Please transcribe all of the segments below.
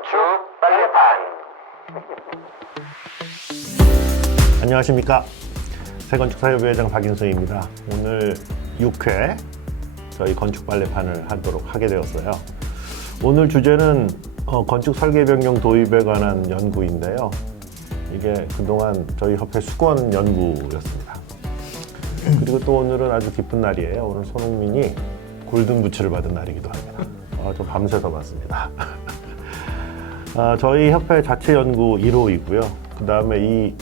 건축 빨래판. 안녕하십니까. 새건축사협의회장 박인성입니다. 오늘 6회 저희 건축 빨래판을 하도록 하게 되었어요. 오늘 주제는 건축 설계 변경 도입에 관한 연구인데요. 이게 그동안 저희 협회 수건 연구였습니다. 그리고 또 오늘은 아주 기쁜 날이에요. 오늘 손흥민이 골든부츠를 받은 날이기도 합니다. 저 밤새서 봤습니다. 저희 협회 자체 연구 1호이고요. 그 다음에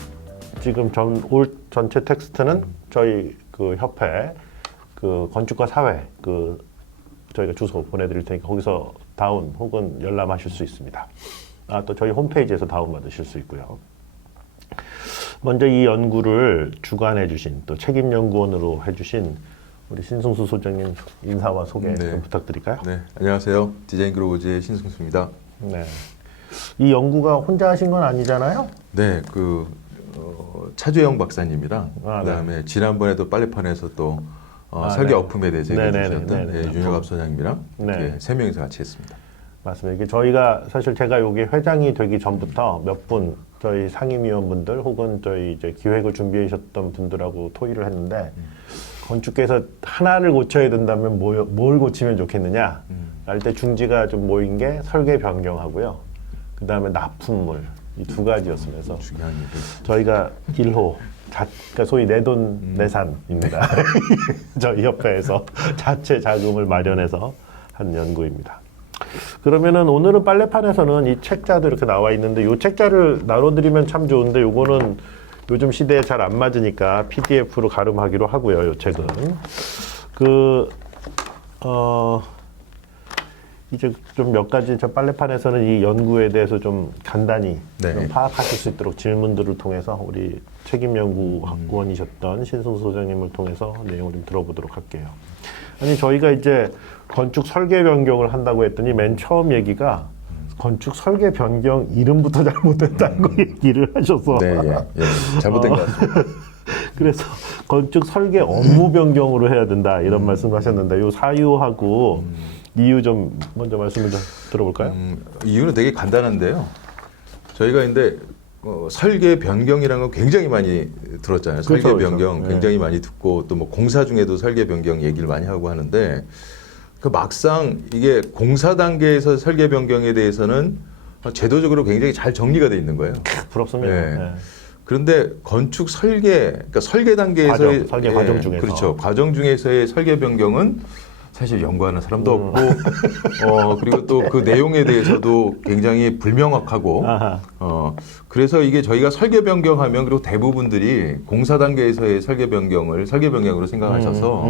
지금 올 전체 텍스트는 저희 그 협회 그 건축가 사회 저희가 주소 보내드릴 테니까 거기서 다운 혹은 열람하실 수 있습니다. 또 저희 홈페이지에서 다운받으실 수 있고요. 먼저 이 연구를 주관해 주신 또 책임연구원으로 해주신 우리 신승수 소장님 인사와 소개 좀 부탁드릴까요? 네, 안녕하세요. 디자인 그로우즈의 신승수입니다. 네, 이 연구가 혼자 하신 건 아니잖아요? 네, 차주영 박사님이랑 그다음에 네. 지난번에도 빨래판에서 또 설계 네. 어품에 대해서 얘기해 주셨던 네네네. 윤혁압 소장님이랑 네. 이렇게 세 명이서 같이 했습니다. 맞습니다. 이게 저희가 사실 제가 여기 회장이 되기 전부터 몇 분 저희 상임위원분들 혹은 저희 이제 기획을 준비하셨던 분들하고 토의를 했는데 건축계에서 하나를 고쳐야 된다면 뭘 고치면 좋겠느냐 할 때 중지가 좀 모인 게 설계 변경하고요. 그 다음에 납품물 이 두 가지였으면서 중요한 일을 저희가 1호 그러니까 소위 내돈 내산입니다. 저희 협회에서 자체 자금을 마련해서 한 연구입니다. 그러면은 오늘은 빨래판에서는 이 책자도 이렇게 나와 있는데 이 책자를 나눠드리면 참 좋은데 요거는 요즘 시대에 잘 안 맞으니까 PDF로 가름하기로 하고요. 이 책은 이제 좀 몇 가지 저 빨래판에서는 이 연구에 대해서 좀 간단히 네. 좀 파악하실 수 있도록 질문들을 통해서 우리 책임연구원이셨던 신승수 소장님을 통해서 내용을 좀 들어보도록 할게요. 아니 저희가 이제 건축 설계 변경을 한다고 했더니 맨 처음 얘기가 건축 설계 변경 이름부터 잘못됐다는 거 얘기를 하셔서 네, 잘못된 것 같습니다. 그래서 건축 설계 업무 변경으로 해야 된다 이런 말씀하셨는데 요 사유하고 이유 좀 먼저 말씀을 좀 들어볼까요? 이유는 되게 간단한데요. 저희가 근데 설계 변경이라는 거 굉장히 많이 들었잖아요. 설계 그렇죠, 변경 그렇죠. 굉장히 많이 듣고 또 뭐 공사 중에도 설계 변경 얘기를 많이 하고 하는데 막상 이게 공사 단계에서 설계 변경에 대해서는 제도적으로 굉장히 잘 정리가 돼 있는 거예요. 부럽습니다. 네. 네. 그런데 건축 그러니까 설계 단계에서의 설계 과정 중에서. 그렇죠. 과정 중에서의 설계 변경은 사실 연구하는 사람도 없고 그리고 또 그 내용에 대해서도 굉장히 불명확하고 그래서 이게 저희가 설계 변경하면 그리고 대부분들이 공사 단계에서의 설계 변경으로 생각하셔서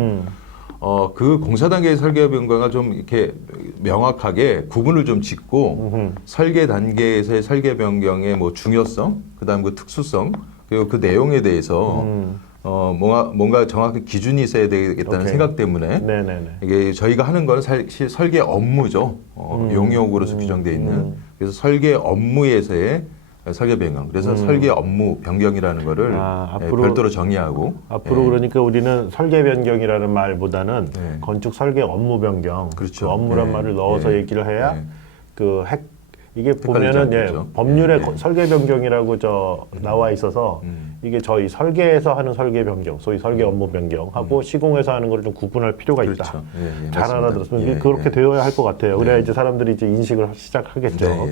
그 공사 단계의 설계 변경과 좀 이렇게 명확하게 구분을 좀 짓고 설계 단계에서의 설계 변경의 뭐 중요성, 그다음 그 특수성, 그리고 그 내용에 대해서 뭔가 정확한 기준이 있어야 되겠다는 오케이. 생각 때문에 네네네. 이게 저희가 하는 거는 사실 설계 업무죠. 용역으로서 규정되어 있는 그래서 설계 업무에서의 설계 변경. 그래서 설계 업무 변경이라는 거를 앞으로- 별도로 정의하고 앞으로 그러니까 우리는 설계 변경이라는 말보다는 네. 건축 설계 업무 변경, 그렇죠. 그 업무란 네. 말을 넣어서 네. 얘기를 해야 네. 이게 보면은 않겠죠. 법률에 네. 설계 변경이라고 나와 있어서 이게 저희 설계에서 하는 설계 변경, 소위 설계 업무 변경하고 시공에서 하는 걸 좀 구분할 필요가 있다. 그렇죠. 잘 맞습니다. 알아들었으면 이게 그렇게 되어야 할 것 같아요. 그래야 이제 사람들이 이제 인식을 시작하겠죠.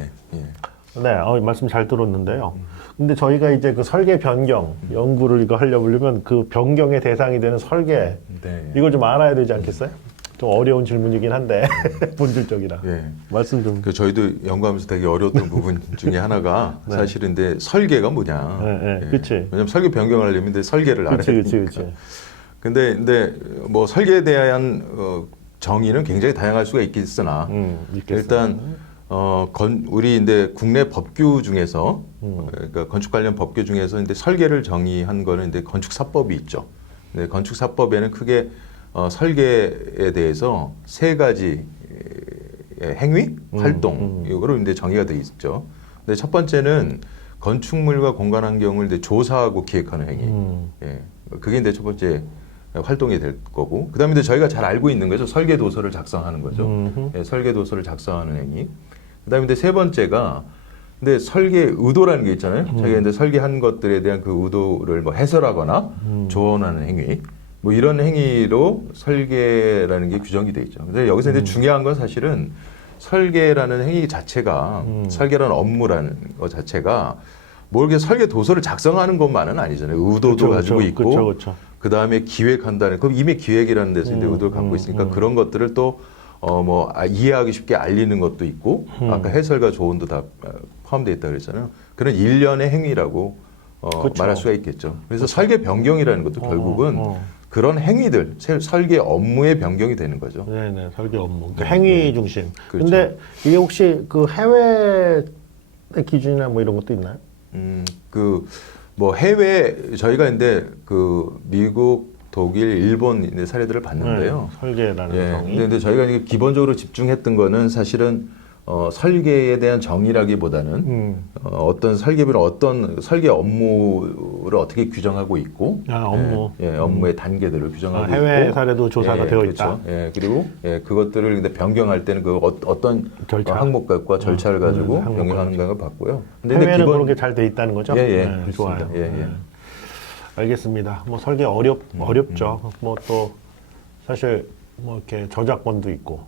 네, 말씀 잘 들었는데요. 근데 저희가 이제 그 설계 변경 연구를 이거 하려면 그 변경의 대상이 되는 설계 네. 이걸 좀 알아야 되지 않겠어요? 좀 어려운 질문이긴 한데 본질적이라 예. 말씀 좀. 저희도 연구하면서 되게 어려웠던 부분 중에 하나가 네. 사실은 근데 설계가 뭐냐. 네, 그치. 왜냐면 설계 변경을 하려면 근데 설계를 알아야 되니까. 그치. 근데 뭐 설계에 대한 정의는 굉장히 다양할 수가 있겠으나 있겠어요. 일단 우리 근데 국내 법규 중에서 그러니까 건축 관련 법규 중에서 근데 설계를 정의한 거는 이제 건축사법이 있죠. 근데 건축사법에는 크게 설계에 대해서 세 가지 행위, 활동 이거로 이제 정의가 돼 있죠. 근데 첫 번째는 건축물과 공간 환경을 이제 조사하고 기획하는 행위. 예, 그게 이제 첫 번째 활동이 될 거고, 그다음에 이제 저희가 잘 알고 있는 거죠. 설계 도서를 작성하는 거죠. 예, 설계 도서를 작성하는 행위. 그다음에 근데 세 번째가 근데 설계 의도라는 게 있잖아요. 자기가 근데 설계한 것들에 대한 그 의도를 뭐 해설하거나 조언하는 행위, 뭐 이런 행위로 설계라는 게 규정이 돼 있죠. 근데 여기서 이제 중요한 건 사실은 설계라는 행위 자체가 설계라는 업무라는 것 자체가 뭐 이렇게 설계 도서를 작성하는 것만은 아니잖아요. 의도도 그쵸, 가지고 그쵸, 있고, 그쵸, 그쵸. 그 다음에 기획한다는, 그럼 이미 기획이라는 데서 이제 의도를 갖고 있으니까 그런 것들을 또 이해하기 쉽게 알리는 것도 있고, 아까 해설과 조언도 다 포함되어 있다 그랬잖아요. 그런 일련의 행위라고 그쵸. 말할 수가 있겠죠. 그래서 설계 변경이라는 것도 결국은 그런 행위들, 설계 업무의 변경이 되는 거죠. 네네, 설계 업무. 그러니까 행위 중심. 그렇죠. 근데 이게 혹시 그 해외 기준이나 뭐 이런 것도 있나요? 뭐 해외, 저희가 근데 그 미국, 독일, 일본 사례들을 봤는데요. 네, 설계라는 예, 정의. 근데 저희가 이제 기본적으로 집중했던 거는 사실은 설계에 대한 정의라기보다는 어떤 설계비를 어떤 설계 업무를 어떻게 규정하고 있고, 업무. 업무의 단계들을 규정하고 해외 있고, 사례도 조사가 되어 있다. 그렇죠. 그리고 그것들을 근데 변경할 때는 그 어떤 절차. 항목과 절차를 가지고 항목과 변경하는 걸 봤고요. 근데 해외는 그런 게 잘 돼 있다는 거죠? 그렇습니다. 좋아요. 예. 알겠습니다. 뭐 설계 어렵죠. 뭐 또 사실 뭐 이렇게 저작권도 있고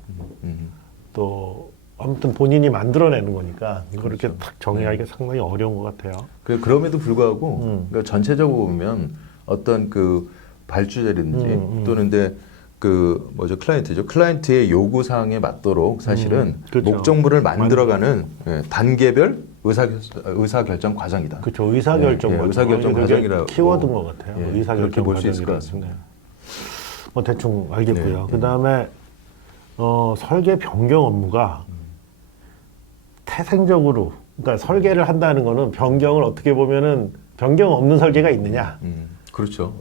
또 아무튼 본인이 만들어내는 거니까 이걸 이렇게 딱 정의하기가 상당히 어려운 것 같아요. 그럼에도 불구하고 그러니까 전체적으로 보면 어떤 그 발주자라든지 또는 근데 그 뭐죠 클라이언트죠. 클라이언트의 요구사항에 맞도록 사실은 그렇죠. 목적물을 만들어가는 단계별 의사결정 과정이다. 그렇죠. 의사결정 과정. 의사결정 과정이라고 키워드인 것 같아요. 그렇게 의사결정 볼 수 있을 것 과정이라는. 같습니다. 뭐 대충 알겠고요. 네. 그 다음에 설계 변경 업무가 태생적으로, 그러니까 설계를 한다는 거는 변경을 어떻게 보면은 변경 없는 설계가 있느냐. 그렇죠.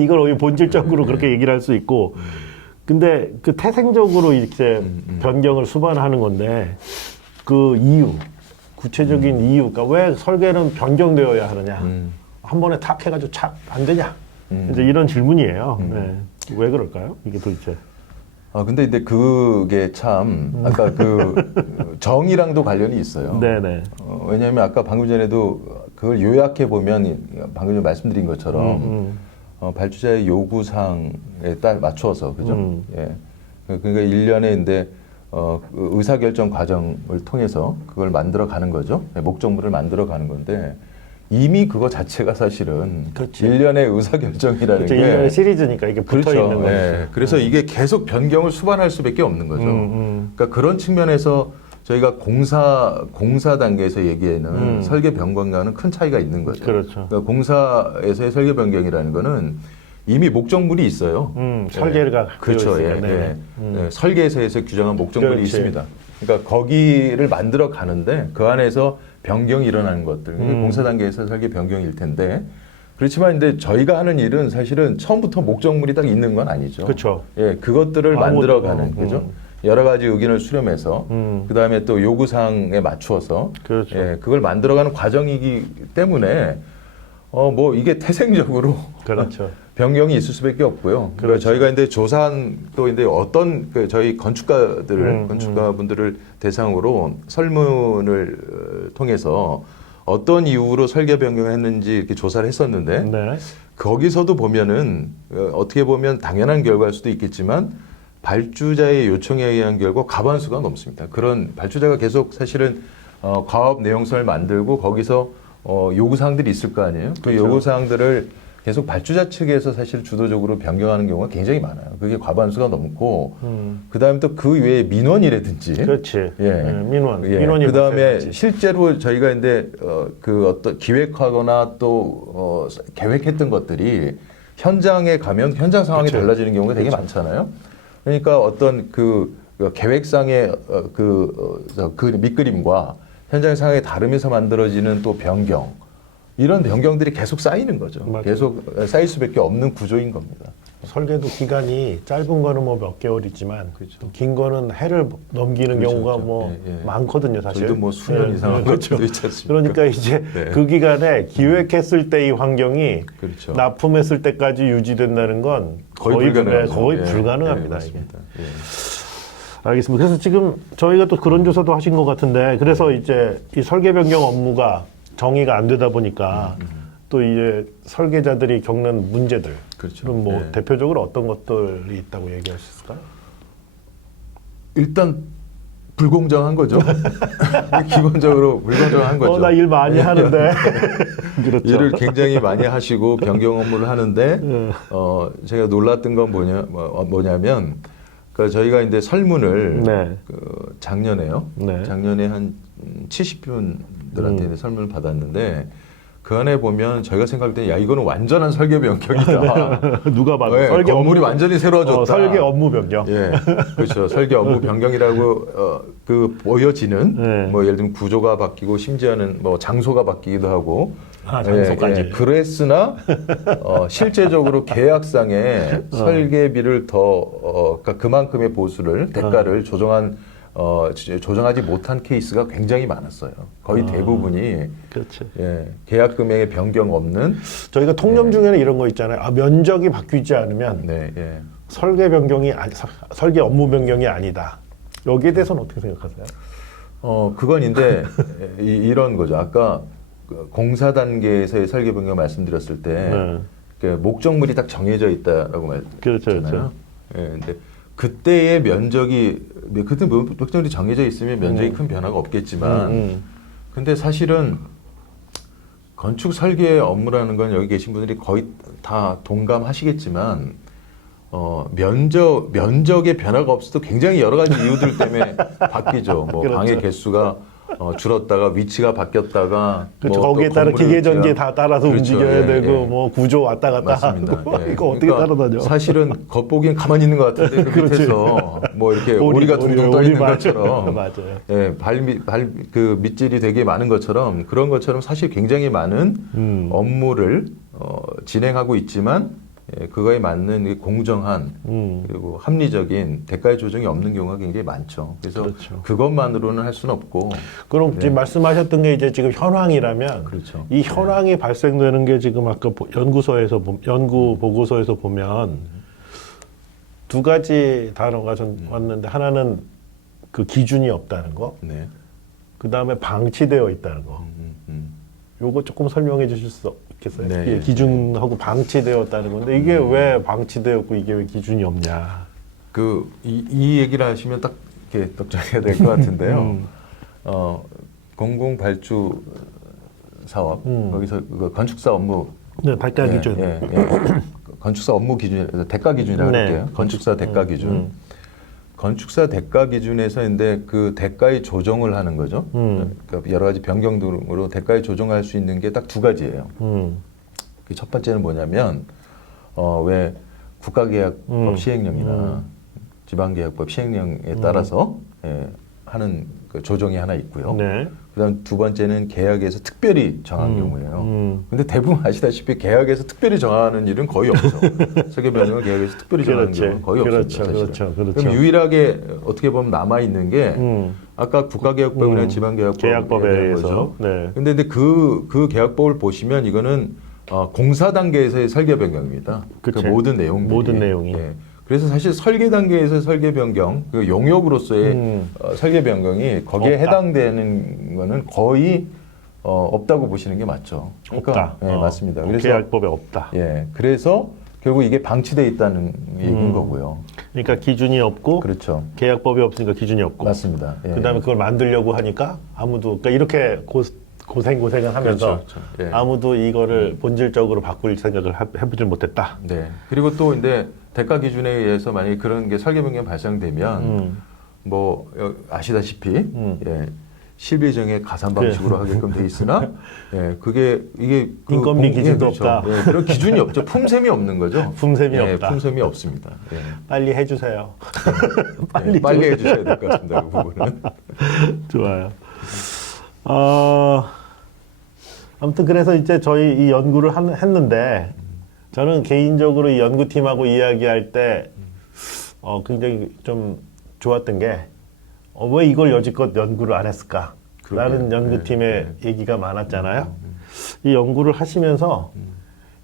이걸 본질적으로 그렇게 얘기를 할 수 있고, 근데 그 태생적으로 이렇게 변경을 수반하는 건데 그 이유, 구체적인 이유, 그러니까 왜 설계는 변경되어야 하느냐. 한 번에 탁 해가지고 착 안 되냐. 이제 이런 질문이에요. 네. 왜 그럴까요? 이게 도대체. 근데 그게 참 아까 그 정의랑도 관련이 있어요. 네네. 왜냐하면 아까 방금 전에도 그걸 요약해 보면 방금 전에 말씀드린 것처럼 발주자의 요구사항에 따라 맞춰서 그죠? 예. 그러니까 일련의 근데 그 의사결정 과정을 통해서 그걸 만들어 가는 거죠. 목적물을 만들어 가는 건데 이미 그거 자체가 사실은 그렇지. 일련의 의사결정이라는 그렇죠. 게 일련의 시리즈니까 이게 붙어 있는 거죠. 그래서 이게 계속 변경을 수반할 수밖에 없는 거죠. 그러니까 그런 측면에서 저희가 공사 단계에서 얘기에는 설계 변경과는 큰 차이가 있는 거죠. 그렇죠. 그러니까 공사에서의 설계 변경이라는 거는 이미 목적물이 있어요. 설계가 그렇죠. 설계에서 규정한 목적물이 그렇지. 있습니다. 그러니까 거기를 만들어 가는데 그 안에서 변경이 일어나는 것들, 공사 단계에서 설계 변경일 텐데 그렇지만 근데 저희가 하는 일은 사실은 처음부터 목적물이 딱 있는 건 아니죠. 그렇죠. 그것들을 만들어가는 거죠. 여러 가지 의견을 수렴해서 그 다음에 또 요구사항에 맞추어서 그렇죠. 그걸 만들어가는 과정이기 때문에 뭐 이게 태생적으로 그렇죠. 변경이 있을 수밖에 없고요. 그렇죠. 저희가 이제 조사한 또 이제 어떤 저희 건축가분들을 대상으로 설문을 통해서 어떤 이유로 설계 변경을 했는지 이렇게 조사를 했었는데 네. 거기서도 보면은 어떻게 보면 당연한 결과일 수도 있겠지만 발주자의 요청에 의한 결과 과반수가 넘습니다. 그런 발주자가 계속 사실은 과업 내용서를 만들고 거기서 요구사항들이 있을 거 아니에요. 그 그렇죠. 요구사항들을 계속 발주자 측에서 사실 주도적으로 변경하는 경우가 굉장히 많아요. 그게 과반수가 넘고 그 다음에 또 그 외에 민원이라든지 그렇지. 민원. 그 민원이 다음에 발생하지. 실제로 저희가 이제 그 어떤 기획하거나 또 계획했던 것들이 현장에 가면 현장 상황이 그렇죠. 달라지는 경우가 되게 그렇죠. 많잖아요. 그러니까 어떤 그 계획상의 그 밑그림과 현장 상황의 다름에서 만들어지는 또 변경, 이런 변경들이 계속 쌓이는 거죠. 맞아요. 계속 쌓일 수밖에 없는 구조인 겁니다. 설계도 기간이 짧은 거는 뭐 몇 개월이지만 그렇죠. 긴 거는 해를 넘기는 그렇죠, 경우가 그렇죠. 뭐 예. 많거든요, 사실. 저희도 뭐 수년 이상 한 그렇죠. 것도 있지 않습니까? 그러니까 이제 네. 그 기간에 기획했을 때의 환경이 그렇죠. 납품했을 때까지 유지된다는 건 거의 불가능하죠. 거의 예, 불가능합니다. 예, 이게. 맞습니다. 예. 알겠습니다. 그래서 지금 저희가 또 그런 조사도 하신 것 같은데, 그래서 이제 이 설계 변경 업무가 정의가 안 되다 보니까 또 이제 설계자들이 겪는 문제들, 그렇죠. 그럼 뭐 네. 대표적으로 어떤 것들이 있다고 얘기할 수 있을까요? 일단 불공정한 거죠. 기본적으로 불공정한 거죠. 나 일 많이 하는데. 그렇죠. 일을 굉장히 많이 하시고 변경 업무를 하는데 네. 제가 놀랐던 건 뭐냐면 그 저희가 이제 설문을 네. 그 작년에요. 네. 작년에 한 70분들한테 설문을 받았는데 그 안에 보면 저희가 생각할 때 야 이거는 완전한 설계 변경이다. 누가 봐도 네, 설계 건물이 완전히 새로워졌다. 설계 업무 변경. 예, 그렇죠. 설계 업무 변경이라고 그 보여지는 네. 뭐 예를 들면 구조가 바뀌고 심지어는 뭐 장소가 바뀌기도 하고 장소까지. 그랬으나 실제적으로 계약상에 설계비를 더 그러니까 그만큼의 보수를 대가를 조정하지 못한 케이스가 굉장히 많았어요. 거의 대부분이 그렇지. 계약 금액의 변경 없는 저희가 통념 중에는 이런 거 있잖아요. 면적이 바뀌지 않으면 네, 설계 변경이 설계 업무 변경이 아니다. 여기에 대해서는 어떻게 생각하세요? 그건 이제 이런 거죠. 아까 그 공사 단계에서의 설계 변경 말씀드렸을 때 그 목적물이 딱 정해져 있다라고 그렇죠, 말했잖아요. 근데 그때의 면적이 그때 목적물이 정해져 있으면 면적이 큰 변화가 없겠지만, 근데 사실은 건축 설계 업무라는 건 여기 계신 분들이 거의 다 동감하시겠지만. 면적의 변화가 없어도 굉장히 여러 가지 이유들 때문에 바뀌죠. 뭐 그렇죠. 방의 개수가 줄었다가 위치가 바뀌었다가 그렇죠. 뭐 거기에 또 따라 건물의 기계 전기 위치가- 다 따라서 그렇죠. 움직여야 예, 되고 예. 뭐 구조 왔다 갔다 맞습니다. 하고 예. 이거 어떻게 그러니까 따라다녀? 사실은 겉보기엔 가만히 있는 것 같은데 그 그렇지. 밑에서 뭐 이렇게 오리가 둥둥 떠 있는 맞아요. 것처럼 맞아요. 그 밑질이 되게 많은 것처럼 그런 것처럼 사실 굉장히 많은 업무를 진행하고 있지만 그거에 맞는 이 공정한 그리고 합리적인 대가의 조정이 없는 경우가 굉장히 많죠. 그래서 그렇죠. 그것만으로는 할 수는 없고. 그럼 지금 말씀하셨던 게 이제 지금 현황이라면 그렇죠. 이 현황이 발생되는 게 지금 아까 연구 보고서에서 보면 두 가지 단어가 전 왔는데 하나는 그 기준이 없다는 거, 네. 그 다음에 방치되어 있다는 거. 요거 조금 설명해 주실 수 있겠어요? 네, 이게 기준하고 방치되었다는 건데 이게 왜 방치되었고 이게 왜 기준이 없냐? 이 얘기를 하시면 딱 이렇게 떡정해야 될 것 같은데요. 공공 발주 사업 거기서 그 건축사 업무 네, 발달 기준. 건축사 업무 기준, 대가 기준이라고 네. 할게요. 건축사 대가 기준. 건축사 대가 기준에서인데 그 대가의 조정을 하는 거죠. 그러니까 여러 가지 변경 등으로 대가의 조정할 수 있는 게 딱 두 가지예요. 그 첫 번째는 뭐냐면 왜 국가계약법 시행령이나 지방계약법 시행령에 따라서 하는 그 조정이 하나 있고요. 네. 그다음 두 번째는 계약에서 특별히 정한 경우예요. 근데 대부분 아시다시피 계약에서 특별히 정하는 일은 거의 없죠. 설계 변경을 계약에서 특별히 정하는 그렇지. 경우는 거의 그렇죠. 없습니다. 사실은. 그렇죠. 그럼 유일하게 어떻게 보면 남아 있는 게 아까 국가계약법이나 계약법에 의해서. 네. 네. 근데 그 계약법을 보시면 이거는 공사 단계에서의 설계 변경입니다. 그 그치. 모든 내용들이. 모든 내용이. 그래서 사실 설계 단계에서의 설계 변경, 그 용역으로서의 설계 변경이 거기에 없다. 해당되는 거는 거의 없다고 보시는 게 맞죠. 없다. 네, 맞습니다. 그래서 계약법에 없다. 그래서 결국 이게 방치돼 있다는 얘기인 거고요. 그러니까 기준이 없고 그렇죠. 계약법이 없으니까 기준이 없고. 맞습니다. 그다음에 그걸 만들려고 하니까 아무도 그러니까 이렇게 고생을 하면서 그렇죠. 아무도 이거를 본질적으로 바꿀 생각을 해보질 못했다. 네. 그리고 또 이제 대가 기준에 의해서 만약에 그런 게 설계 변경 발생되면 뭐 아시다시피 실비정에 가산 방식으로 하게끔 돼 있으나 이게 인건비 기준도 그렇죠. 없다. 그런 기준이 없죠. 품셈이 없는 거죠. 품셈이 없다. 품셈이 없습니다. 빨리 해주세요. 빨리 해주셔야 될 것 같습니다. 그 부분은. 좋아요. 아무튼 그래서 이제 저희 이 연구를 했는데 저는 개인적으로 이 연구팀하고 이야기할 때 굉장히 좀 좋았던 게 왜 이걸 여지껏 연구를 안 했을까? 라는 연구팀의 얘기가 많았잖아요. 이 연구를 하시면서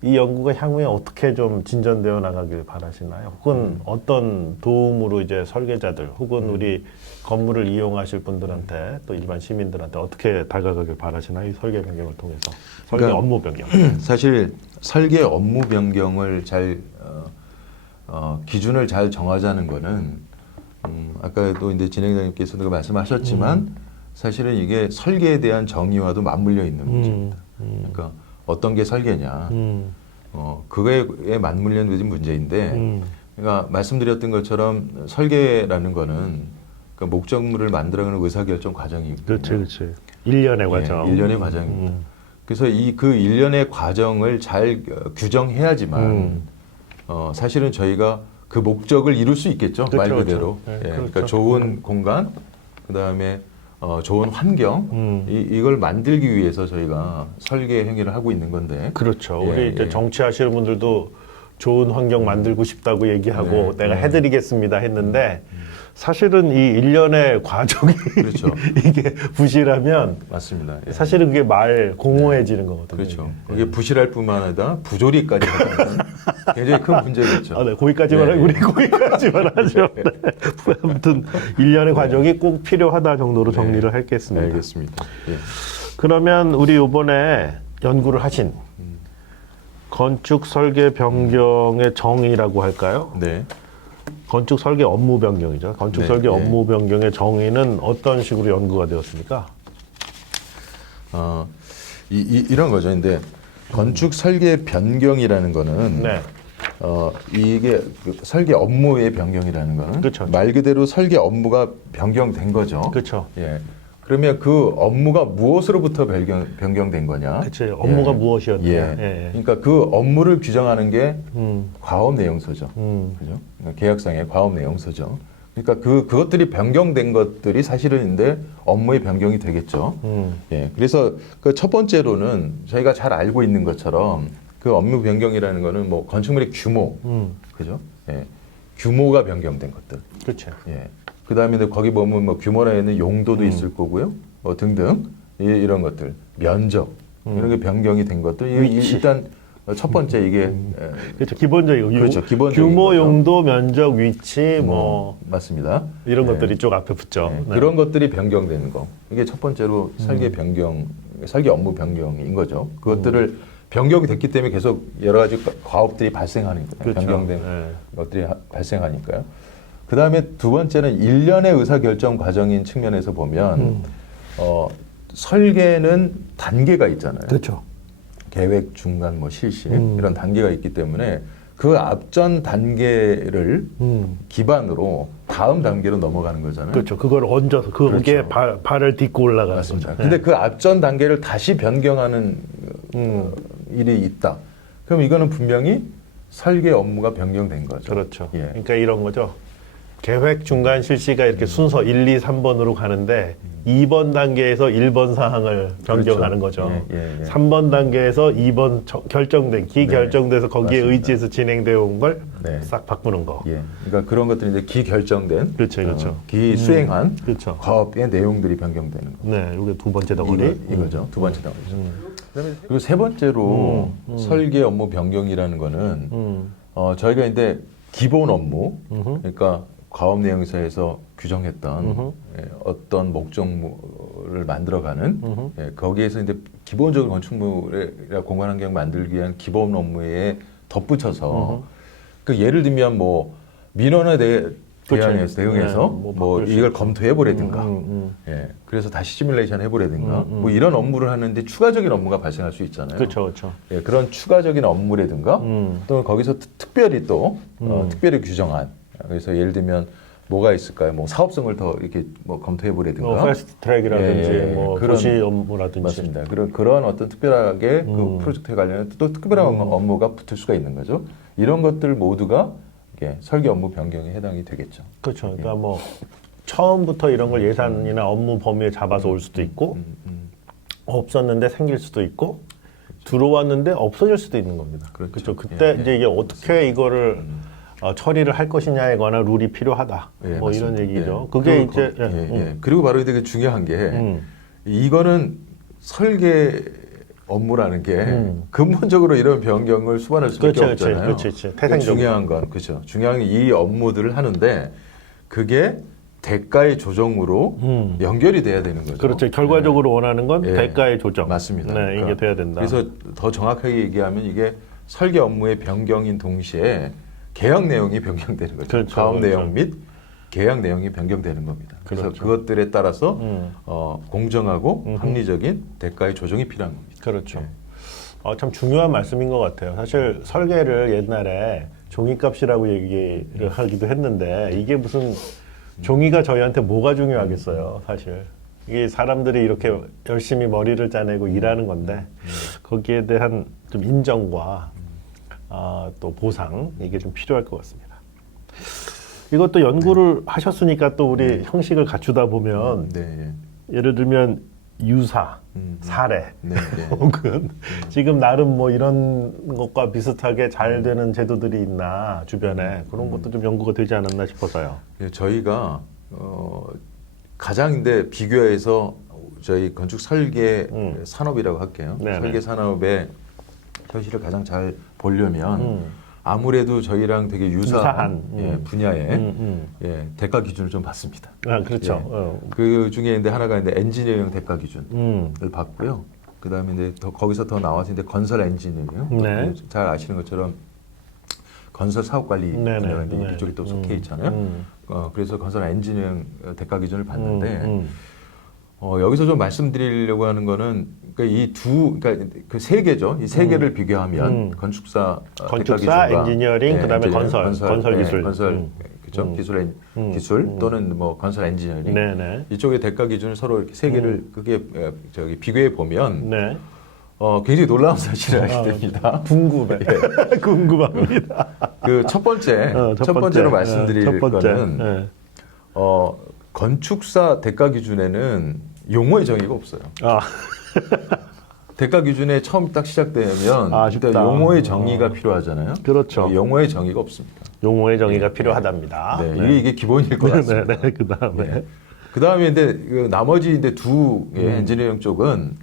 이 연구가 향후에 어떻게 좀 진전되어 나가길 바라시나요? 혹은 어떤 도움으로 이제 설계자들 혹은 우리 건물을 이용하실 분들한테 또 일반 시민들한테 어떻게 다가가길 바라시나요? 이 설계 변경을 통해서 설계 그러니까 업무 변경. 사실 설계 업무 변경을 잘 기준을 잘 정하자는 거는 아까도 이제 진행자님께서도 말씀하셨지만 사실은 이게 설계에 대한 정의와도 맞물려 있는 문제입니다. 그러니까 어떤 게 설계냐, 그거에 맞물려 있는 문제인데, 그러니까 말씀드렸던 것처럼 설계라는 거는 그 목적물을 만들어가는 의사결정 과정이거든요. 그렇지. 일련의 과정. 일련의 과정입니다. 그래서 그 일련의 과정을 잘 규정해야지만 사실은 저희가 그 목적을 이룰 수 있겠죠. 그렇죠, 말 그대로. 그렇죠. 네, 예, 그렇죠. 그러니까 좋은 공간, 그다음에 좋은 환경, 이걸 만들기 위해서 저희가 설계 행위를 하고 있는 건데. 그렇죠. 예, 우리 이제 예. 정치하시는 분들도 좋은 환경 만들고 싶다고 얘기하고 내가 해드리겠습니다 했는데 사실은 이 일련의 과정이 그렇죠. 이게 부실하면 맞습니다. 예. 사실은 그게 말 공허해지는 거거든요. 그렇죠. 이게. 그게 부실할 뿐만 아니라 부조리까지 하는 굉장히 큰 문제겠죠. 네, 거기까지만 네. 우리 거기까지만 하죠. 네. 아무튼 일련의 과정이 꼭 필요하다 정도로 정리를 하겠습니다. 알겠습니다. 예. 그러면 우리 이번에 연구를 하신 건축 설계 변경의 정의라고 할까요? 네. 건축 설계 업무 변경이죠. 건축 네, 설계 네. 업무 변경의 정의는 어떤 식으로 연구가 되었습니까? 이런 거죠. 근데 건축 설계 변경이라는 거는 네. 이게 그 설계 업무의 변경이라는 거는 그쵸. 말 그대로 설계 업무가 변경된 거죠. 그렇죠. 예. 그러면 그 업무가 무엇으로부터 변경된 거냐? 그렇죠. 업무가 무엇이었냐? 예. 예. 그러니까 그 업무를 규정하는 게 과업 내용서죠. 음. 그죠? 그러니까 계약상의 과업 내용서죠. 그러니까 그것들이 변경된 것들이 사실은 근데 업무의 변경이 되겠죠. 예. 그래서 그 첫 번째로는 저희가 잘 알고 있는 것처럼 그 업무 변경이라는 거는 뭐 건축물의 규모, 그죠? 예. 규모가 변경된 것들. 그렇죠. 예. 그 다음에 거기 보면 뭐 규모라는 용도도 있을 거고요. 뭐 등등. 이런 것들. 면적. 이런 게 변경이 된 것들. 일단 첫 번째 이게. 그렇죠. 기본적이고. 그렇죠. 기본적인 규모, 거죠. 용도, 면적, 위치, 뭐 맞습니다. 이런 예. 것들이 쭉 앞에 붙죠. 네. 네. 그런 것들이 변경되는 거. 이게 첫 번째로 설계 변경, 설계 업무 변경인 거죠. 그것들을 변경이 됐기 때문에 계속 여러 가지 과업들이 발생하니까요. 그렇죠. 변경된 네. 것들이 발생하니까요. 그 다음에 두 번째는 일련의 의사결정 과정인 측면에서 보면 설계는 단계가 있잖아요. 그렇죠. 계획, 중간, 뭐 실시 이런 단계가 있기 때문에 그 앞전 단계를 기반으로 다음 단계로 넘어가는 거잖아요. 그렇죠. 그걸 얹어서 그게 그렇죠. 발을 딛고 올라가는 맞습니다. 거죠. 근데 그 앞전 단계를 다시 변경하는 일이 있다. 그럼 이거는 분명히 설계 업무가 변경된 거죠. 그렇죠. 예. 그러니까 이런 거죠. 계획 중간 실시가 이렇게 순서 1, 2, 3번으로 가는데 2번 단계에서 1번 사항을 변경하는 거죠. 예. 3번 단계에서 2번 결정된, 기결정돼서 거기에 맞습니다. 의지해서 진행되어 온 걸 싹 네. 바꾸는 거. 예. 그러니까 그런 것들이 이제 기결정된, 그렇죠. 기수행한 그렇죠. 과업의 내용들이 변경되는 거. 네, 이게 두 번째 덩어리. 이거죠. 두 번째 덩어리죠. 그리고 세 번째로 설계 업무 변경이라는 거는 저희가 이제 기본 업무, 그러니까 과업 내용서에서 규정했던 어떤 목적물을 만들어가는 거기에서 이제 기본적인 건축물이나 공간 환경 만들기 위한 기본 업무에 덧붙여서 그 예를 들면 뭐 민원에 대응해서 네, 뭐 이걸 검토해 보라든가 그래서 다시 시뮬레이션 해보라든가 뭐 이런 업무를 하는데 추가적인 업무가 발생할 수 있잖아요. 그렇죠. 예, 그런 추가적인 업무라든가 또는 거기서 특별히 또 특별히 규정한 그래서 예를 들면 뭐가 있을까요? 뭐 사업성을 더 이렇게 뭐 검토해 보라든가 패스트 트랙이라든지 뭐 그런- 도시 업무라든지. 맞습니다. 그런 어떤 특별하게 그 프로젝트에 관련해 또 특별한 업무가 붙을 수가 있는 거죠. 이런 것들 모두가 이게 설계 업무 변경에 해당이 되겠죠. 그렇죠. 그러니까 뭐 처음부터 이런 걸 예산이나 업무 범위에 잡아서 올 수도 있고 없었는데 생길 수도 있고 들어왔는데 없어질 수도 있는 겁니다. 그렇죠. 그때 이제 이게 어떻게 이거를 처리를 할 것이냐에 관한 룰이 필요하다. 예, 뭐 맞습니다. 이런 얘기죠. 예. 그게 그리고 이제 그리고 바로 되게 중요한 게 이거는 설계 업무라는 게 근본적으로 이런 변경을 수반할 수밖에 그렇지, 없잖아요. 그렇지. 태생적으로. 중요한 건 그렇죠. 중요한 게 이 업무들을 하는데 그게 대가의 조정으로 연결이 돼야 되는 거죠. 그렇죠. 결과적으로 원하는 건 예. 대가의 조정. 맞습니다. 네, 이게 그러니까 돼야 된다. 그래서 더 정확하게 얘기하면 이게 설계 업무의 변경인 동시에 계약 내용이 변경되는 거죠. 그렇죠, 사업 그렇죠. 내용 및 계약 내용이 변경되는 겁니다. 그래서 그렇죠. 그것들에 따라서 공정하고 합리적인 대가의 조정이 필요한 겁니다. 그렇죠. 예. 참 중요한 말씀인 것 같아요. 사실 설계를 옛날에 종이값이라고 얘기를 하기도 했는데 이게 무슨 종이가 저희한테 뭐가 중요하겠어요, 사실. 이게 사람들이 이렇게 열심히 머리를 짜내고 일하는 건데 거기에 대한 좀 인정과 또 보상 이게 좀 필요할 것 같습니다. 이것도 연구를 하셨으니까 또 우리 형식을 갖추다 보면 네, 예를 들면 유사, 사례 네, 네. 혹은 지금 나름 뭐 이런 것과 비슷하게 잘 되는 제도들이 있나 주변에 그런 것도 좀 연구가 되지 않았나 싶어서요. 예, 저희가 가장 근데 비교해서 저희 건축 설계 산업이라고 할게요. 네네. 설계 산업의 현실을 가장 잘 보려면 아무래도 저희랑 되게 유사한 예, 분야의 예, 대가 기준을 좀 봤습니다. 아, 그렇죠. 예. 그 중에 이제 하나가 이제 엔지니어링 대가 기준을 봤고요. 그 다음에 이제 거기서 더 나와서 이제 건설 엔지니어링. 네. 잘 아시는 것처럼 건설 사업 관리 네네. 분야가 이제 네. 이쪽에 또 속해 있잖아요. 그래서 건설 엔지니어링 대가 기준을 봤는데 여기서 좀 말씀드리려고 하는 거는 그러니까 그 세 개죠. 이 세 개를 비교하면 건축사 대가 기준과, 엔지니어링, 그다음에 건설 기술. 건설 그렇죠. 기술 또는 뭐 건설 엔지니어링 네네. 이쪽의 대가 기준을 서로 이렇게 세 개를 그게 저기 비교해 보면 네. 굉장히 놀라운 사실을 알게 됩니다. 궁금해. 궁금합니다. 그 첫 번째로 말씀드릴 첫 번째. 거는 네. 건축사 대가 기준에는 용어의 정의가 없어요. 대가 기준에 처음 딱 시작되면 아쉽다. 일단 용어의 정의가 필요하잖아요. 그렇죠. 용어의 정의가 없습니다. 용어의 정의가 필요하답니다. 네, 이게 기본일 것 같습니다. 네, 그다음에 그다음에 이제 그 나머지 이제 두 엔지니어링 쪽은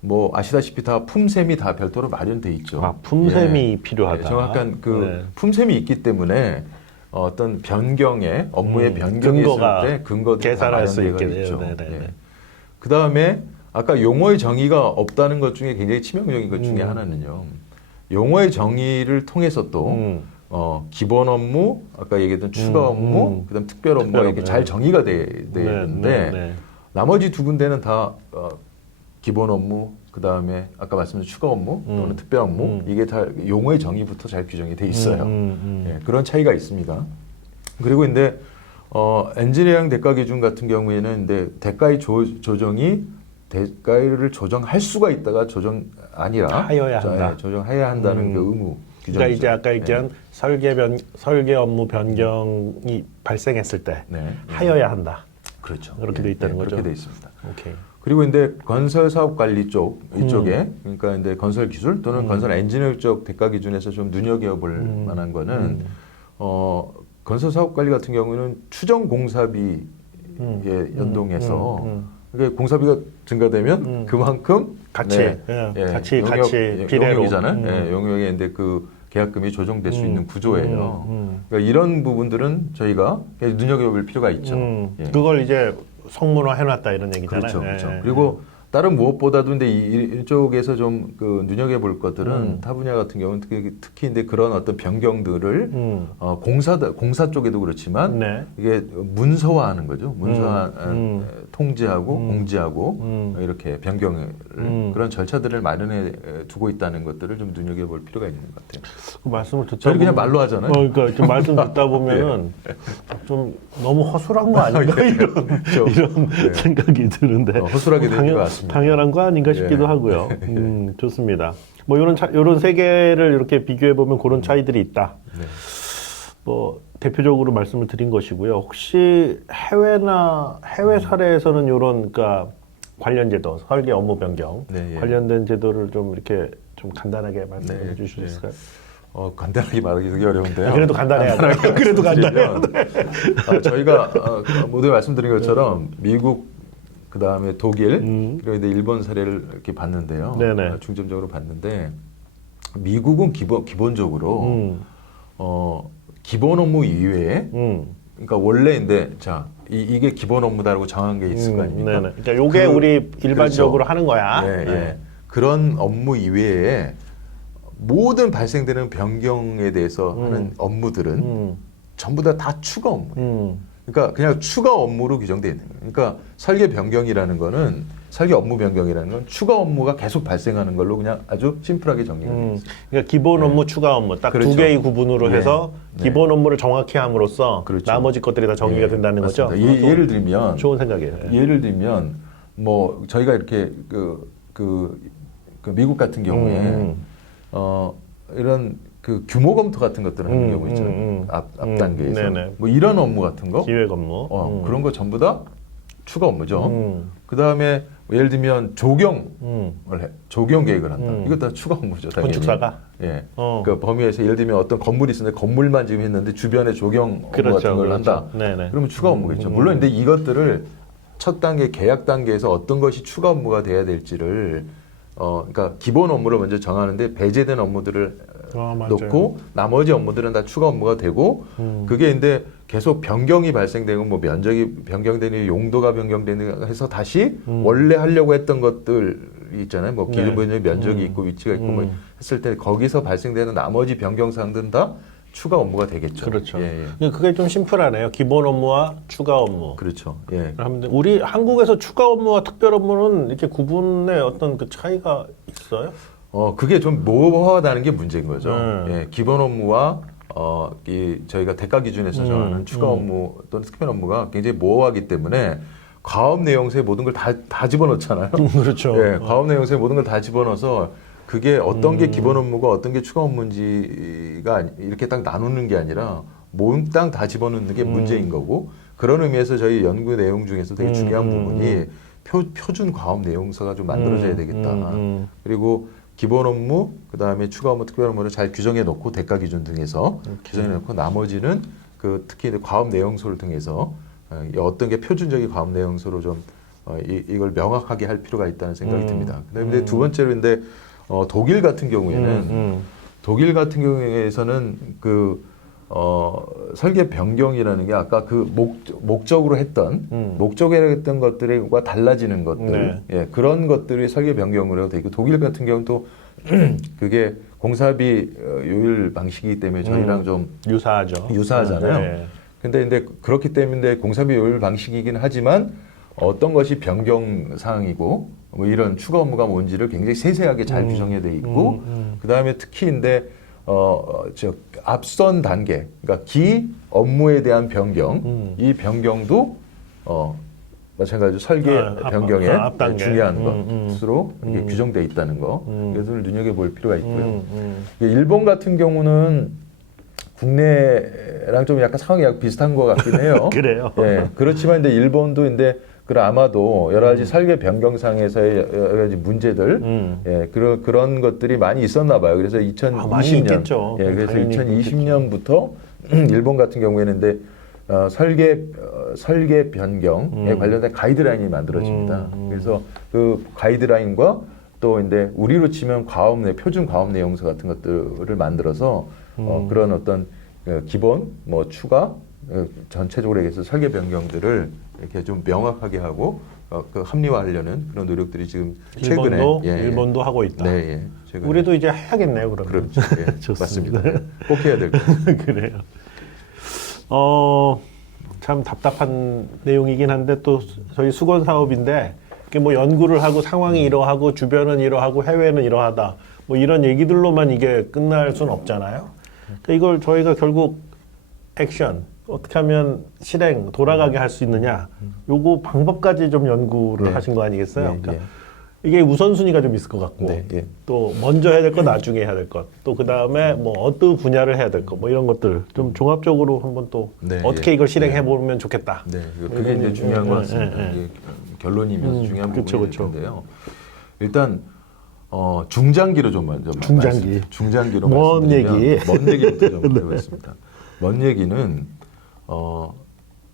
뭐 아시다시피 다 품셈이 다 별도로 마련돼 있죠. 품셈이 필요하다. 정확한 그 품셈이 있기 때문에 어떤 변경에 업무의 변경이 있을 때 근거들이 계산할 수 있게 있죠. 돼요. 그 다음에 아까 용어의 정의가 없다는 것 중에 굉장히 치명적인 것 중에 하나는요. 용어의 정의를 통해서 또 기본 업무, 아까 얘기했던 추가 업무, 그다음 특별 업무 이렇게 잘 정의가 돼야 되는데 나머지 두 군데는 다 기본 업무, 그 다음에 아까 말씀드린 추가 업무 또는 특별 업무 이게 다 용어의 정의부터 잘 규정이 돼 있어요. 예, 그런 차이가 있습니다. 그리고 이제 엔지니어링 대가 기준 같은 경우에는 이제 대가의 조정이 대가를 조정할 수가 있다가 조정 아니라 하여야 한다. 조정해야 한다는 그 의무 규정이죠. 그러니까 이제 아까 얘기한 설계 업무 변경이 발생했을 때 하여야 한다. 그렇죠. 그렇게 돼 있다는 거죠. 그렇게 돼 있습니다. 오케이. 그리고 이제 건설 사업 관리 이쪽에 그러니까 이제 건설 기술 또는 건설 엔지니어링 쪽 대가 기준에서 좀 눈여겨볼 만한 거는 건설 사업 관리 같은 경우는 추정 공사비에 연동해서 그러니까 공사비가 증가되면 그만큼 같이 비례로 용역이잖아요. 용역에 이제 그 계약금이 조정될 수 있는 구조예요. 그러니까 이런 부분들은 저희가 눈여겨볼 필요가 있죠. 그걸 이제 성문화 해놨다 이런 얘기잖아요. 그렇죠, 그렇죠. 그리고 다른 무엇보다도 근데 이쪽에서 좀 그 눈여겨볼 것들은 타 분야 같은 경우는 특히 이제 그런 어떤 변경들을 공사 쪽에도 그렇지만 이게 문서화하는 거죠. 문서화 통지하고 공지하고 이렇게 변경을 그런 절차들을 마련해 두고 있다는 것들을 좀 눈여겨볼 필요가 있는 것 같아요. 그 말씀을 듣다 저희 그냥 말로 하잖아요. 그러니까 좀 말씀 듣다 보면은 좀 너무 허술한 거 아닌가 이런 생각이 드는데 허술하게 되는 것 같습니다. 당연한 거 아닌가 싶기도 하고요. 좋습니다. 뭐 이런 세 개를 이렇게 비교해 보면 그런 차이들이 있다. 뭐 대표적으로 말씀을 드린 것이고요. 혹시 해외 사례에서는 이런 그러니까 관련 제도, 설계 업무 변경 관련된 제도를 좀 이렇게 좀 간단하게 말씀해 주실 수 있을까요? 간단하게 말하기 되게 어려운데요. 그래도 간단해야 돼요. 그래도 간단해요. 저희가 모두 말씀드린 것처럼 미국 그 다음에 독일, 그리고 이제 일본 사례를 이렇게 봤는데요. 네네. 중점적으로 봤는데 미국은 기본적으로 기본 업무 이외에 그러니까 원래인데 자 이게 기본 업무다라고 정한 게 있을 거 아닙니까? 네네. 그러니까 요게 우리 일반적으로 그렇죠. 하는 거야. 예, 네. 예. 그런 업무 이외에 모든 발생되는 변경에 대해서 하는 업무들은 전부 다 추가 업무예요. 그러니까 그냥 추가 업무로 규정되어 있는 거예요. 그러니까 설계 변경이라는 거는 설계 업무 변경이라는 건 추가 업무가 계속 발생하는 걸로 그냥 아주 심플하게 정리가 되어 있어요. 그러니까 기본 업무, 추가 업무 딱 두 그렇죠. 개의 구분으로 네. 해서 네. 기본 업무를 정확히 함으로써 그렇죠. 나머지 것들이 다 정리가 예, 된다는 거죠. 맞습니다. 예를 들면 좋은 생각이에요. 예. 예를 들면 뭐 저희가 이렇게 그 미국 같은 경우에 이런 그 규모 검토 같은 것들을 하는 경우 있잖아요. 앞 단계에서 네네. 뭐 이런 업무 같은 거 기획 업무. 그런 거 전부 다 추가 업무죠. 그 다음에 예를 들면 조경 계획을 한다. 이거 다 추가 업무죠. 당연히. 건축사가? 예. 어. 그 범위에서 예를 들면 어떤 건물이 있었는데 건물만 지금 했는데 주변에 조경 업무 그렇죠, 같은 걸 그렇죠. 한다. 네네. 그러면 추가 업무겠죠. 물론 근데 이것들을 첫 단계 계약 단계에서 어떤 것이 추가 업무가 돼야 될지를 그러니까 기본 업무를 먼저 정하는데 배제된 업무들을 맞아요. 놓고 나머지 업무들은 다 추가 업무가 되고 그게 근데 계속 변경이 발생되고 뭐 면적이 변경되니 용도가 변경되니 해서 다시 원래 하려고 했던 것들 있잖아요. 뭐 기존 분의 면적이 있고 위치가 있고 뭐 했을 때 거기서 발생되는 나머지 변경 사항들은 다 추가 업무가 되겠죠. 그렇죠. 예, 예. 그러니까 그게 좀 심플하네요. 기본 업무와 추가 업무. 그렇죠. 예. 그런데 우리 한국에서 추가 업무와 특별 업무는 이렇게 구분의 어떤 그 차이가 있어요? 그게 좀 모호하다는 게 문제인 거죠. 네. 예, 기본 업무와 저희가 대가 기준에서 정하는 추가 업무 또는 특별 업무가 굉장히 모호하기 때문에 과업 내용서의 모든 걸 다 집어넣잖아요. 그렇죠. 예, 과업 내용서의 모든 걸 다 집어넣어서 그게 어떤 게 기본 업무가 어떤 게 추가 업무인지가 이렇게 딱 나누는 게 아니라 몽땅 다 집어넣는 게 문제인 거고 그런 의미에서 저희 연구 내용 중에서 되게 중요한 부분이 표준 과업 내용서가 좀 만들어져야 되겠다. 그리고 기본 업무, 그 다음에 추가 업무, 특별 업무를 잘 규정해 놓고 대가 기준 등에서 규정해 놓고 나머지는 그 특히 과업 내용서를 통해서 어떤 게 표준적인 과업 내용서로 좀 이걸 명확하게 할 필요가 있다는 생각이 듭니다. 그다음에 두 번째로 근데 독일 같은 경우에는 독일 같은 경우에서는 그 설계 변경이라는 게 아까 그 목적으로 했던 목적으로 했던 것들과 달라지는 것들 네. 예, 그런 것들이 설계 변경으로 돼 있고 독일 같은 경우는 또 그게 공사비 요율 방식이기 때문에 저희랑 좀 유사하잖아요. 네. 근데 그렇기 때문에 공사비 요율 방식이긴 하지만 어떤 것이 변경 사항이고 뭐 이런 추가 업무가 뭔지를 굉장히 세세하게 잘 규정해 돼 있고 그다음에 특히 근데 앞선 단계, 그러니까 기 업무에 대한 변경, 이 변경도 마찬가지로 설계 변경의 앞단계. 중요한 것으로 이렇게 규정되어 있다는 거, 이것을 눈여겨볼 필요가 있고요. 일본 같은 경우는 국내랑 좀 약간 상황이 약간 비슷한 것 같긴 해요. 그래요. 예, 그렇지만 근데 일본도 근데 아마도 여러 가지 설계 변경상에서의 여러 가지 문제들, 예, 그런 것들이 많이 있었나 봐요. 그래서 2020년, 많이 있겠죠. 예, 그래서 당연히 2020년부터 일본 같은 경우에는 근데 설계 변경에 관련된 가이드라인이 만들어집니다. 그래서 그 가이드라인과 또 이제 우리로 치면 표준 과업 내용서 같은 것들을 만들어서 그런 어떤 기본, 뭐 추가, 전체적으로 얘기해서 설계 변경들을 이렇게 좀 명확하게 하고 그 합리화하려는 그런 노력들이 지금 최근에 일본도 하고 있다. 네, 예, 최근에. 우리도 이제 해야겠네요, 그러면. 그렇죠. 예, 좋습니다. 맞습니다. 예, 꼭 해야 될 것 같아요. 그래요. 참 답답한 내용이긴 한데 또 저희 수건 사업인데 이게 뭐 연구를 하고 상황이 이러하고 주변은 이러하고 해외는 이러하다 뭐 이런 얘기들로만 이게 끝날 수는 없잖아요. 그러니까 이걸 저희가 결국 액션 어떻게 하면 실행 돌아가게 할 수 있느냐 요거 방법까지 좀 연구를 네. 하신 거 아니겠어요? 네, 그러니까 이게 우선순위가 좀 있을 것 같고 네, 예. 또 먼저 해야 될 것 나중에 해야 될 것 또 그 다음에 뭐 어떤 분야를 해야 될 것 뭐 이런 것들 좀 종합적으로 한번 또 네, 어떻게 예. 이걸 실행해 보면 좋겠다. 네, 그게 이제 중요한 것 같습니다. 이게 결론이면서 중요한 그쵸, 부분일 그쵸. 텐데요. 일단 중장기로 좀 먼저 중장기. 중장기로 먼 말씀드리면 얘기. 먼 얘기부터 좀 해보겠습니다. 먼 얘기는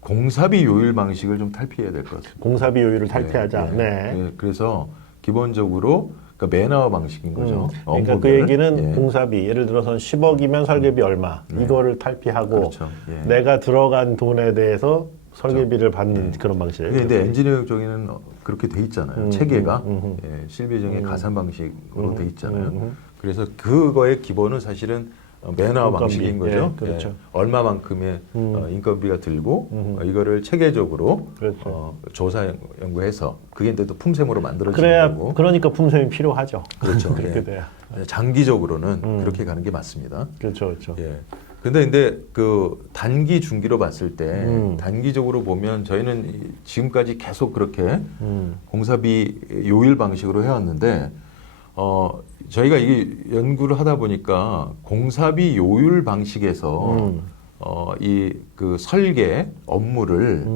공사비 요율 방식을 좀 탈피해야 될 것 같습니다. 공사비 요율을 탈피하자. 네. 그래서 기본적으로 그러니까 매너와 방식인 거죠. 그러니까 그 얘기는 공사비, 예를 들어서 10억이면 설계비 얼마, 이거를 탈피하고 그렇죠. 내가 들어간 돈에 대해서 설계비를 받는 그런 방식. 근데 엔지니어링 쪽에는 그렇게 돼 있잖아요. 체계가 실비정의 가산 방식으로 돼 있잖아요. 그래서 그거의 기본은 사실은 매너와 인건비. 방식인 거죠. 그렇죠. 얼마만큼의 인건비가 들고 이거를 체계적으로 그렇죠. 조사 연구해서 그게 이제 또 품셈으로 만들어지는 그래야, 거고. 그러니까 품셈이 필요하죠. 그렇죠. 그렇게 예. 돼야. 장기적으로는 그렇게 가는 게 맞습니다. 그렇죠, 그렇죠. 예. 근데 그 단기 중기로 봤을 때 단기적으로 보면 저희는 지금까지 계속 그렇게 공사비 요일 방식으로 해왔는데 저희가 이게 연구를 하다 보니까 공사비 요율 방식에서 이 그 설계 업무를